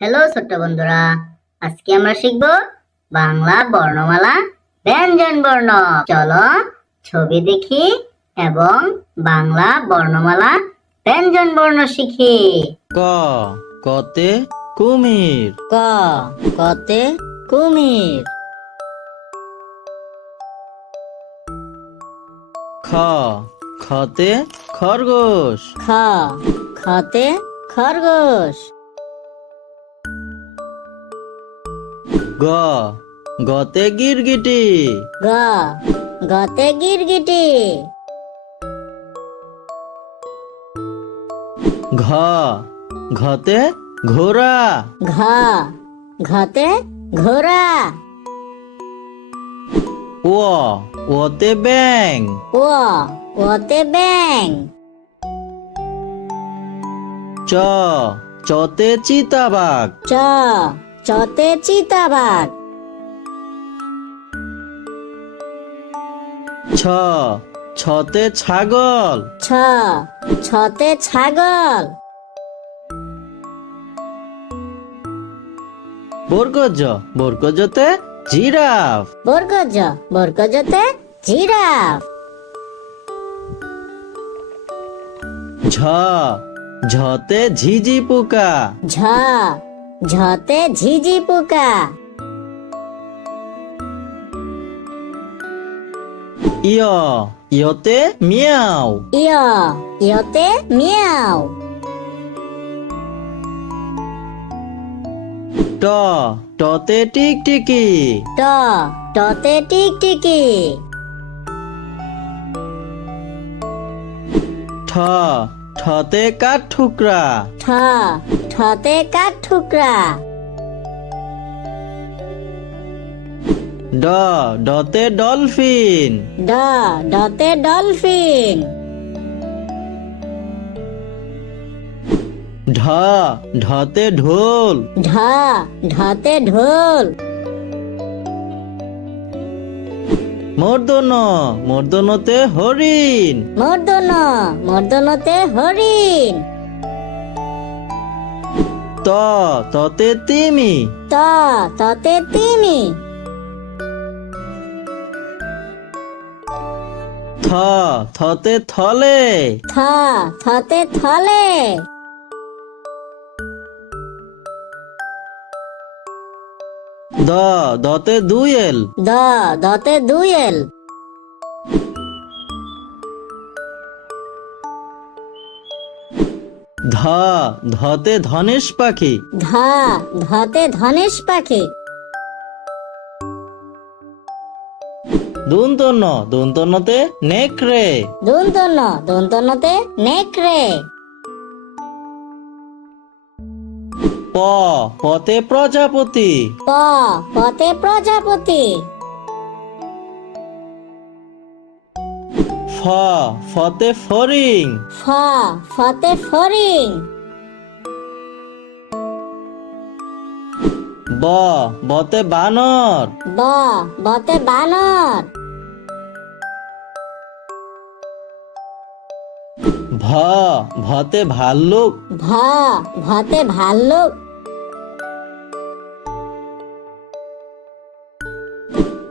Hello ছোট্ট বন্ধুরা আজকে আমরা শিখব বাংলা বর্ণমালা ব্যঞ্জন বর্ণ। চলো ছবি দেখি এবং বাংলা বর্ণমালা ব্যঞ্জন বর্ণ শিখি। ক কতে কুমির। ক কতে কুমির। খ খতে খরগোশ। খ খতে খরগোশ। গ। গতে গিরগিটি। গ। গতে গিরগিটি। ঘ। ঘতে ঘোড়া। ঘ। ঘতে ঘোড়া। ও। ওতে ব্যাং ও। ওতে ব্যাং চ। চতে চিতাবাঘ। চ। চতে চিতাবাঘ ছ ছতে ছাগল। ছ ছতে ছাগল। বর্গজ বর্গজতে জিরাফ। বর্গজ বর্গজতে জিরাফ। ঝ ঝতে ঝিঝি পোকা। ঝ ঝতে ঝিঝি পোকা। ইয় ইয়তে মিয়াও। ইয় ইয়তে মিয়াও। ট টতে টিকটিকি। ট টতে টিকটিকি। ঠ ঠতে কাঠ ঠুকরা। ঠ ঠতে কাঠ ঠুকরা। ড ডতে ডলফিন। ড ডতে ডলফিন। ঢ ঢতে ঢোল। ঢ ঢতে ঢোল। মর্দন মর্দনতে হরিণ। মর্দন মর্দনতে হরিণ। ত ততে তিমি। ত ততে তিমি। থ থতে থলে। থ থতে থলে। দ দতে দুয়েল দ দতে দুয়েল ধ ধতে ধনেশ পাখি। ধ ধতে ধনেশ পাখি। দুন্তন্ন দুন্তন্নতে নেকড়ে। দন্তন্য দন্তন্যতে নেকড়ে। প পতে প্রজাপতি। প পতে প্রজাপতি। ফ ফতে ফরিং। ফ ফতে ফরিং। ব বতে বানর। ব বতে বানর। ভ ভতে ভাল্লুক। ভ ভতে ভাল্লুক।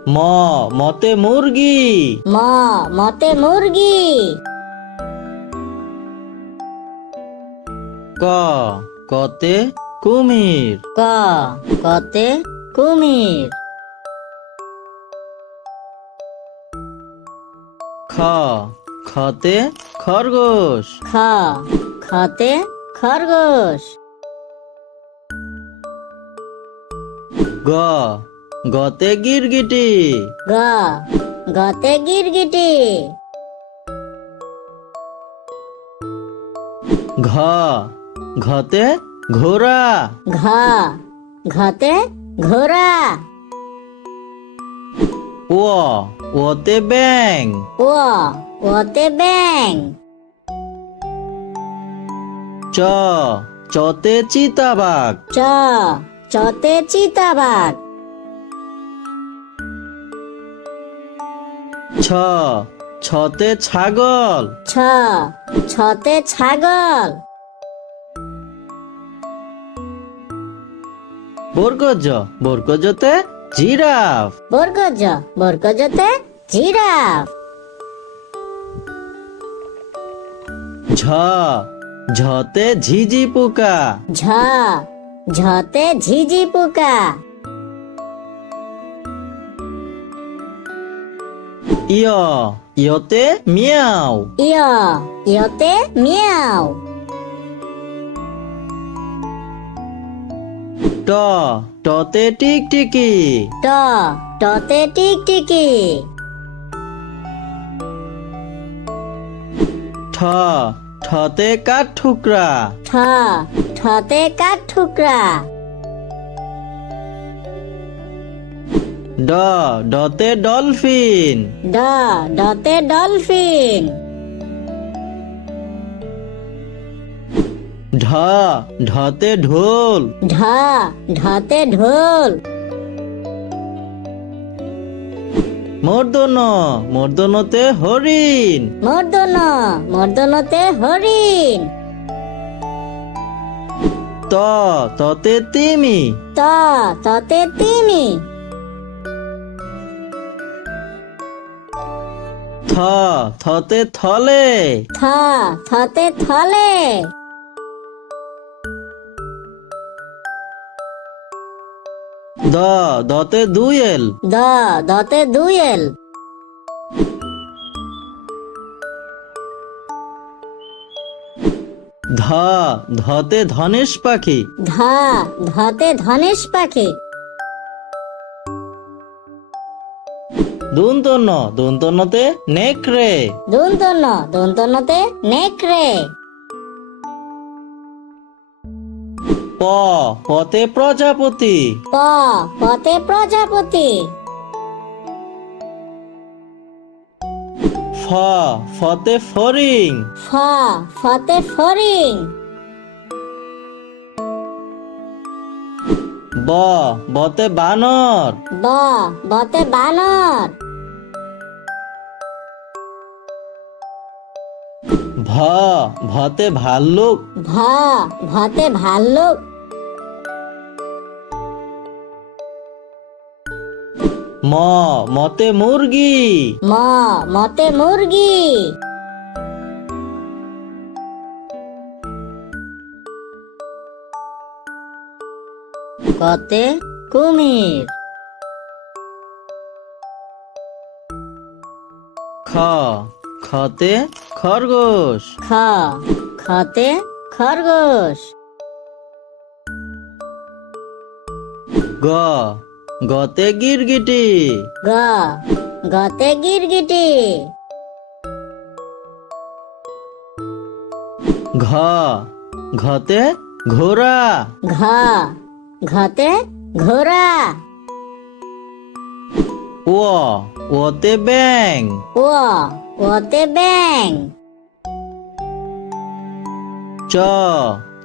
ম মতে মুরগি। ম মতে মুরগি। ক কতে কুমির। ক কতে কুমির। খ খতে খরগোশ। খ খতে খরগোশ। গ গতে গিরগিটি। গ গতে গিরগিটি। ঘ ঘতে ঘোড়া। ঘ ঘতে ঘোড়া। ও ওতে ব্যাং ও ওতে ব্যাং চ চতে চিতাবাঘ। চ চতে চিতাবাঘ। ছ ছতে ছাগল। ছ ছতে ছাগল। বর্গজ বর্গজতে জিরাফ। বর্গজ বর্গজতে জিরাফ। ঝ ঝতে ঝিঝি পোকা। ঝ ঝতে ঝিঝি পোকা। ইয় ইয়তে মিয়াও। ইয় ইয়তে মিয়াও। ট টতে টিকটিকি। ট টতে টিকটিকি। ঠ ঠতে কাঠ ঠুকরা? ঠ ঠতে কাঠ ঠুকরা? ড ডতে ডলফিন। ড ডতে ডলফিন। ঢ ঢতে ঢোল। ঢ ঢতে ঢোল। মর্দন মর্দনতে হরিণ। মর্দন মর্দনতে হরিণ। ত ততে তিমি। ত ততে তিমি। থ থতে থলে। থ থতে থলে। দ দতে দুয়েল দ দতে দুয়েল ধ ধতে ধনেশ পাখি। ধ ধতে ধনেশ পাখি। দুন্তন্ন দুন্তন্নতে নেকড়ে। দন্তন্য দন্তন্যতে নেকড়ে। প পতে প্রজাপতি। প পতে প্রজাপতি। ফ ফতে ফরিং ফ ফতে ফরিং ব বতে বানর। ব বতে বানর। ভ ভতে ভাল্লুক। ভ ভতে ভাল্লুক। ম মতে মুরগি। ম মতে মুরগি। কতে কুমির। খ খতে খরগোশ। খ খতে খরগোশ। গ গতে গিরগিটি। গ গতে গিরগিটি। ঘ ঘতে ঘোড়া। ঘ ঘতে ঘোড়া। ও ওতে ব্যাং ও ওতে ব্যাং চ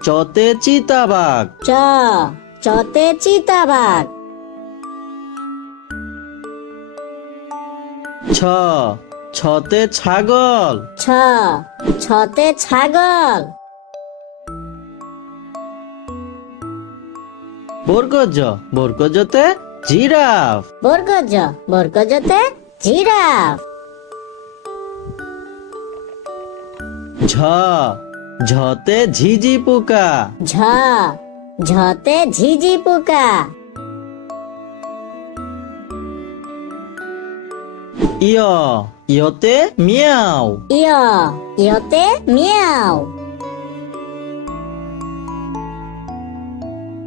চতে চিতাবাঘ চ চতে চিতাবাঘ ছ ছতে ছাগল ছ ছতে ছাগল বর্গজ বর্গজতে জিরাফ। বর্গজ বর্গজতে জিরাফ। ঝ ঝতে ঝিঝি পোকা। ঝ ঝতে ঝিঝি পোকা। ইয় ইয়তে মিয়াও। ইয় ইয়তে মিয়াও।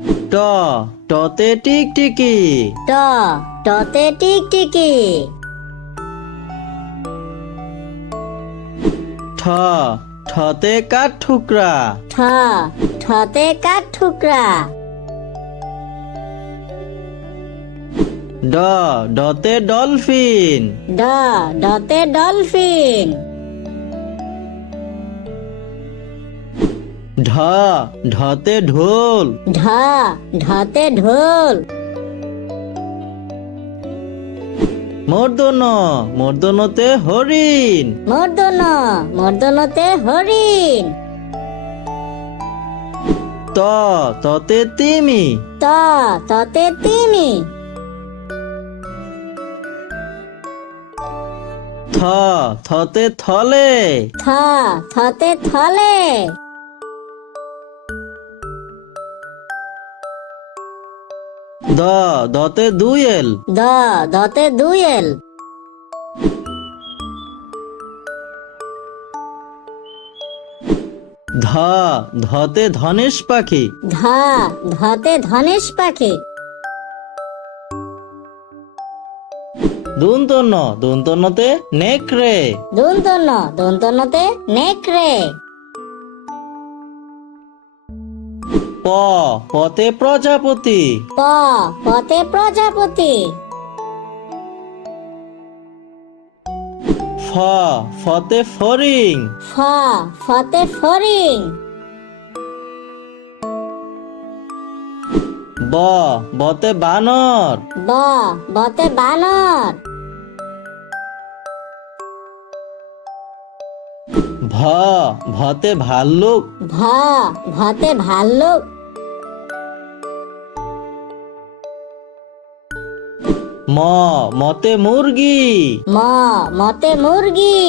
ট টতে টিকটিকি। ট টতে টিকটিকি। ঠ ঠতে কাঠ ঠুকরা। ঠ ঠতে কাঠ ঠুকরা। ড ডতে ডলফিন। ড ডতে ডলফিন। ঢ ঢতে ঢোল। ঢ ঢতে ঢোল। মর্দন মর্দনতে হরিণ। মর্দন মর্দনতে হরিণ। ত ততে তিমি। ত ততে তিমি। থ থতে থলে। থ থতে থলে। দ দতে দুয়েল দ দতে দুয়েল ধ ধতে ধনেশ পাখি। ধ ধতে ধনেশ পাখি। দুন্তন্ন দুন্তন্নতে নেকড়ে। দন্তন্য দন্তন্যতে নেকড়ে। প পতে প্রজাপতি। প পতে প্রজাপতি। ফ ফতে ফরিং। ফ ফতে ফরিং। ব বতে বানর। ব বতে বানর। ভ ভতে ভাল্লুক। ভ ভতে ভাল্লুক। ম মতে মুরগি। ম মতে মুরগি।